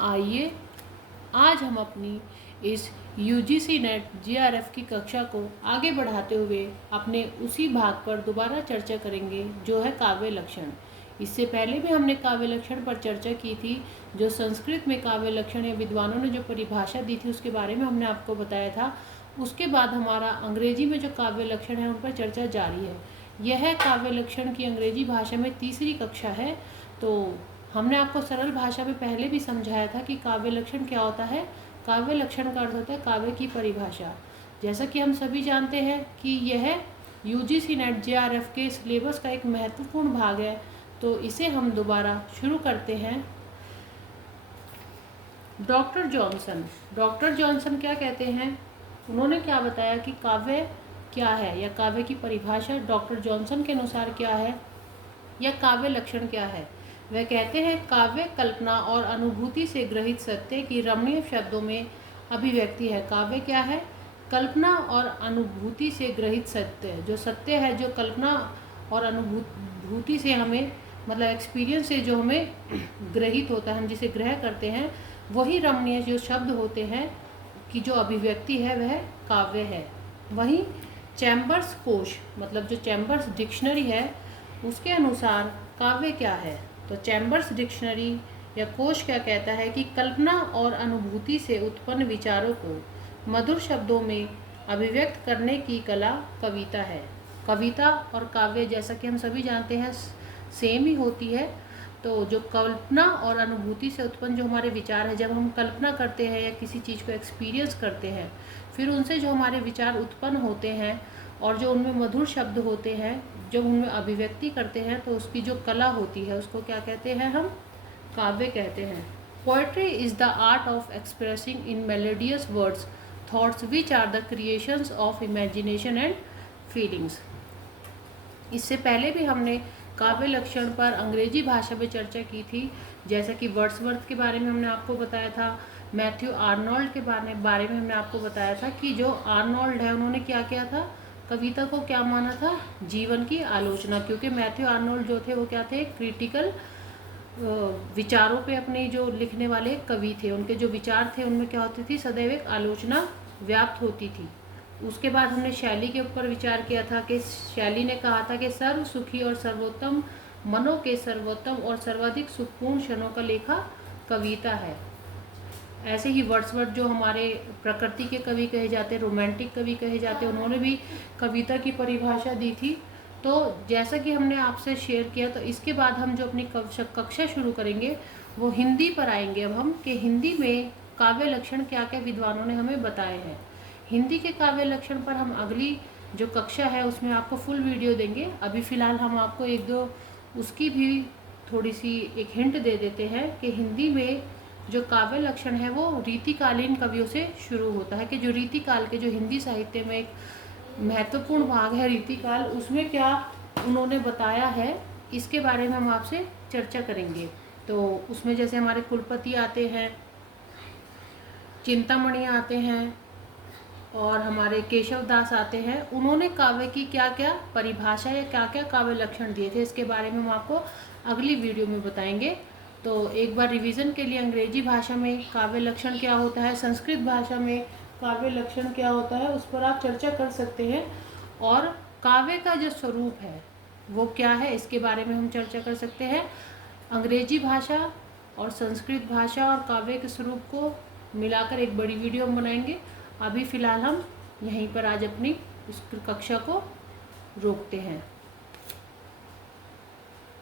आइए आज हम अपनी इस यूजीसी नेट जेआरएफ की कक्षा को आगे बढ़ाते हुए अपने उसी भाग पर दोबारा चर्चा करेंगे जो है काव्य लक्षण। इससे पहले भी हमने काव्य लक्षण पर चर्चा की थी। जो संस्कृत में काव्य लक्षण या विद्वानों ने जो परिभाषा दी थी उसके बारे में हमने आपको बताया था। उसके बाद हमारा अंग्रेजी में जो काव्य लक्षण है उन पर चर्चा जारी है। यह काव्य लक्षण की अंग्रेजी भाषा में तीसरी कक्षा है। तो हमने आपको सरल भाषा में पहले भी समझाया था कि काव्य लक्षण क्या होता है। काव्य लक्षण का अर्थ होता है काव्य की परिभाषा। जैसा कि हम सभी जानते हैं कि यह यूजीसी नेट जेआरएफ के सिलेबस का एक महत्वपूर्ण भाग है। तो इसे हम दोबारा शुरू करते हैं। डॉक्टर जॉनसन क्या कहते हैं, उन्होंने क्या बताया कि काव्य क्या है या काव्य की परिभाषा डॉक्टर जॉनसन के अनुसार क्या है या काव्य लक्षण क्या है। वह कहते हैं काव्य कल्पना और अनुभूति से ग्रहित सत्य की रमणीय शब्दों में अभिव्यक्ति है। काव्य क्या है? कल्पना और अनुभूति से ग्रहित सत्य, जो सत्य है जो कल्पना और अनुभूति से हमें मतलब एक्सपीरियंस से जो हमें ग्रहित होता है, हम जिसे ग्रह करते हैं, वही रमणीय जो शब्द होते हैं कि जो अभिव्यक्ति है वह काव्य है। वहीं चैम्बर्स कोश मतलब जो चैम्बर्स डिक्शनरी है उसके अनुसार काव्य क्या है, तो चैम्बर्स डिक्शनरी या कोश क्या कहता है कि कल्पना और अनुभूति से उत्पन्न विचारों को मधुर शब्दों में अभिव्यक्त करने की कला कविता है। कविता और काव्य जैसा कि हम सभी जानते हैं सेम ही होती है। तो जो कल्पना और अनुभूति से उत्पन्न जो हमारे विचार है, जब हम कल्पना करते हैं या किसी चीज़ को एक्सपीरियंस करते हैं, फिर उनसे जो हमारे विचार उत्पन्न होते हैं और जो उनमें मधुर शब्द होते हैं, जब उनमें अभिव्यक्ति करते हैं, तो उसकी जो कला होती है उसको क्या कहते हैं, हम काव्य कहते हैं। Poetry is the art of expressing in melodious words thoughts which are the creations of imagination and feelings. इससे पहले भी हमने काव्य लक्षण पर अंग्रेजी भाषा में चर्चा की थी। जैसा कि वर्ड्सवर्थ के बारे में हमने आपको बताया था, मैथ्यू आर्नोल्ड के बारे में हमने आपको बताया था कि जो आर्नोल्ड है उन्होंने क्या किया था, कविता को क्या माना था, जीवन की आलोचना। क्योंकि मैथ्यू आर्नोल्ड जो थे वो क्या थे, क्रिटिकल विचारों पे अपने जो लिखने वाले कवि थे। उनके जो विचार थे उनमें क्या होती थी, सदैव एक आलोचना व्याप्त होती थी। उसके बाद हमने शैली के ऊपर विचार किया था कि शैली ने कहा था कि सर्व सुखी और सर्वोत्तम मनों के सर्वोत्तम और सर्वाधिक सुखपूर्ण क्षणों का लेखा कविता है। ऐसे ही वर्ड्सवर्थ जो हमारे प्रकृति के कवि कहे जाते, रोमांटिक कवि कहे जाते, उन्होंने भी कविता की परिभाषा दी थी। तो जैसा कि हमने आपसे शेयर किया, तो इसके बाद हम जो अपनी कक्षा शुरू करेंगे वो हिंदी पर आएंगे अब हम, कि हिंदी में काव्य लक्षण क्या क्या विद्वानों ने हमें बताए हैं। हिंदी के काव्य लक्षण पर हम अगली जो कक्षा है उसमें आपको फुल वीडियो देंगे। अभी फ़िलहाल हम आपको एक दो उसकी भी थोड़ी सी एक हिंट दे देते हैं कि हिंदी में जो काव्य लक्षण है वो रीतिकालीन कवियों से शुरू होता है। कि जो रीतिकाल के जो हिंदी साहित्य में एक महत्वपूर्ण भाग है रीतिकाल, उसमें क्या उन्होंने बताया है इसके बारे में हम आपसे चर्चा करेंगे। तो उसमें जैसे हमारे कुलपति आते हैं, चिंतामणि आते हैं और हमारे केशव दास आते हैं। उन्होंने काव्य की क्या क्या परिभाषा या क्या क्या काव्य लक्षण दिए थे, इसके बारे में हम आपको अगली वीडियो में बताएंगे। तो एक बार रिवीजन के लिए अंग्रेजी भाषा में काव्य लक्षण क्या होता है, संस्कृत भाषा में काव्य लक्षण क्या होता है, उस पर आप चर्चा कर सकते हैं। और काव्य का जो स्वरूप है वो क्या है, इसके बारे में हम चर्चा कर सकते हैं। अंग्रेजी भाषा और संस्कृत भाषा और काव्य के स्वरूप को मिलाकर एक बड़ी वीडियो हम बनाएंगे। अभी फ़िलहाल हम यहीं पर आज अपनी इस कक्षा को रोकते हैं।